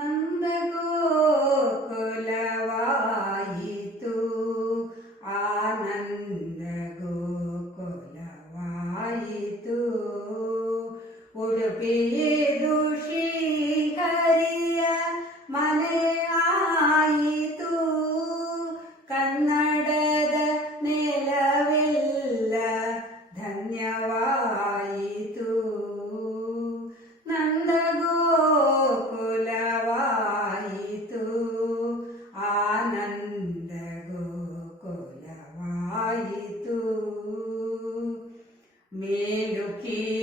നന്ദഗോകുലവായിതു. ആനന്ദഗോകുലവായിതു. ഉടുപ്പിയതു Meu que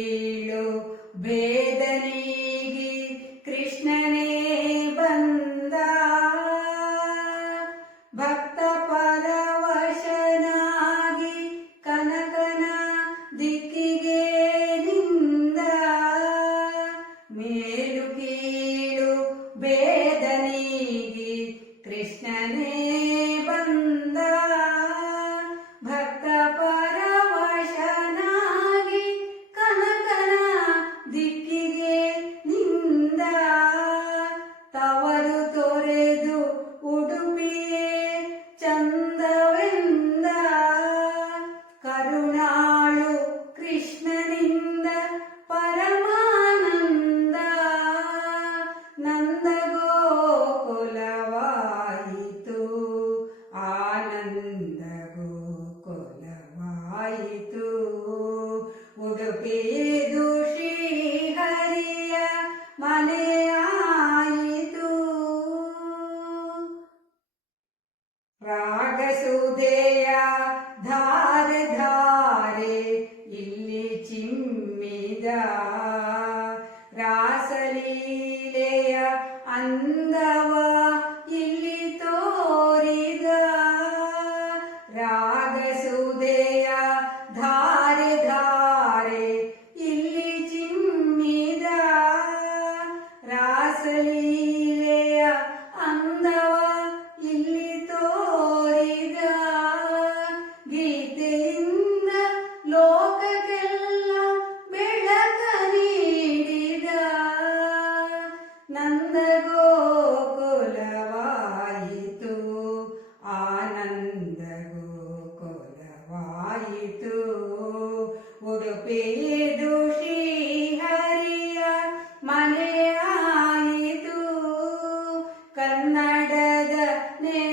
ಆಯಿತು. ಹರಿಯ ಮನೆ ಮನೆಯಾಯಿತು ರಾಗಸುದೇಯ ಧಾರೆ ಧಾರೆ ಇಲ್ಲಿ ಚಿಮ್ಮಿದ ರಾಸಲೀಲೆಯ ಅಂದವ ಇಲ್ಲಿ ತೋರಿದ ರಾಗಸುದೇ നേരെ